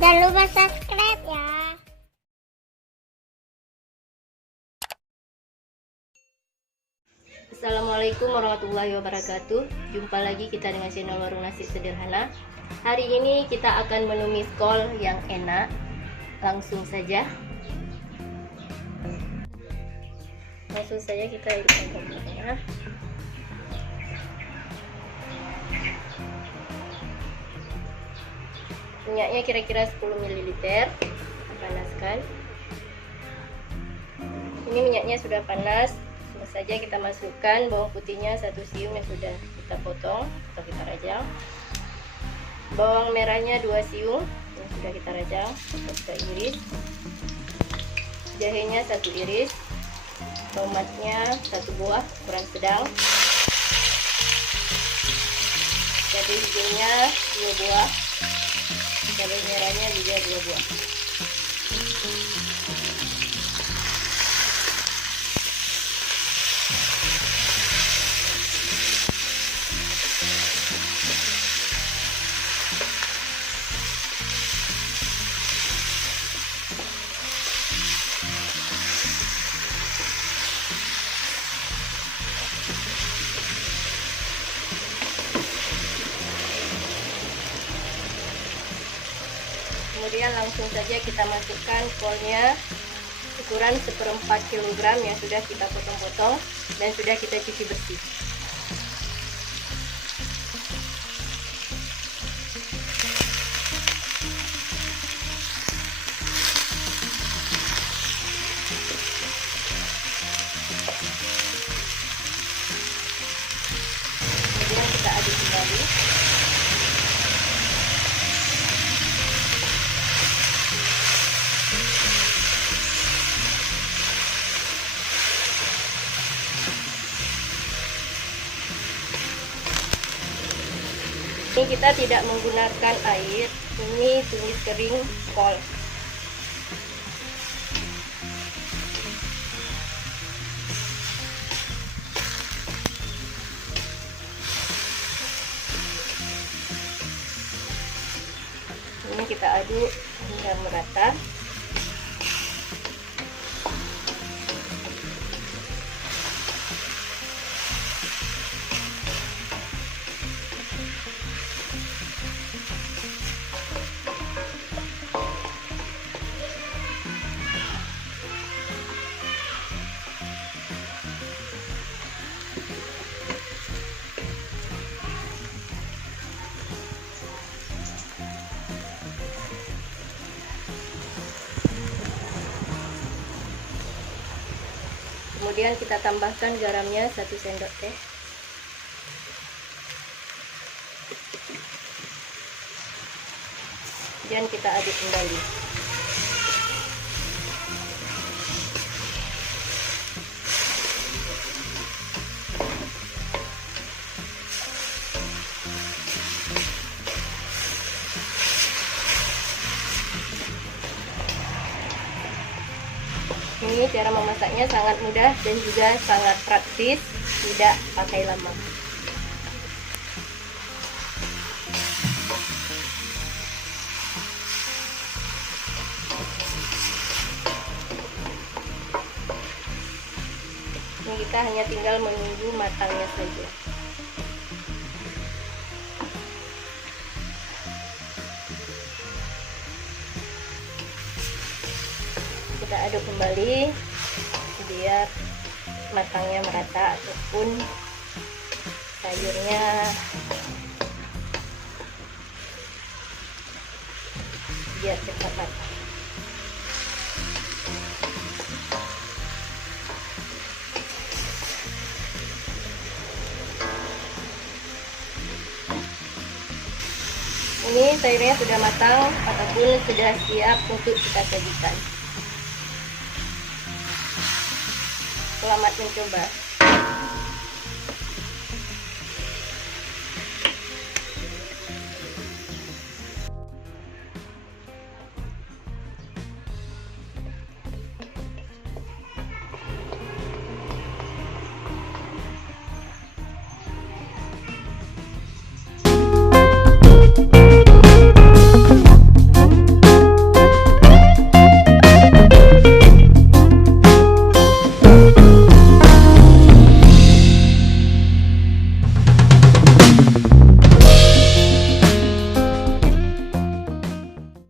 Jangan lupa subscribe ya. Assalamualaikum warahmatullahi wabarakatuh. Jumpa lagi kita dengan channel Warung Nasi Sederhana. Hari ini kita akan menumis kol yang enak. Langsung saja kita hidupkan kompornya. Minyaknya kira-kira 10 ml. Panaskan. Ini minyaknya sudah panas. Langsung saja kita masukkan bawang putihnya 1 siung yang sudah kita potong atau kita rajang. Bawang merahnya 2 siung yang sudah kita rajang atau kita iris. Jahenya 1 iris. Tomatnya 1 buah ukuran sedang. Cabai hijaunya 2 buah. Cabai merahnya juga 2 buah. Kemudian langsung saja kita masukkan kolnya ukuran 1/4 kg yang sudah kita potong-potong dan sudah kita cuci bersih. Kemudian kita aduk kembali. Ini kita tidak menggunakan air, ini tumis kering kol. Ini kita aduk hingga merata. Kemudian kita tambahkan garamnya 1 sendok teh. Dan kita aduk kembali. Ini cara memasaknya sangat mudah dan juga sangat praktis, tidak pakai lama. Ini kita hanya tinggal menunggu matangnya saja. Kita aduk kembali biar matangnya merata ataupun sayurnya biar cepat matang. Ini sayurnya sudah matang ataupun sudah siap untuk kita sajikan. Selamat mencoba.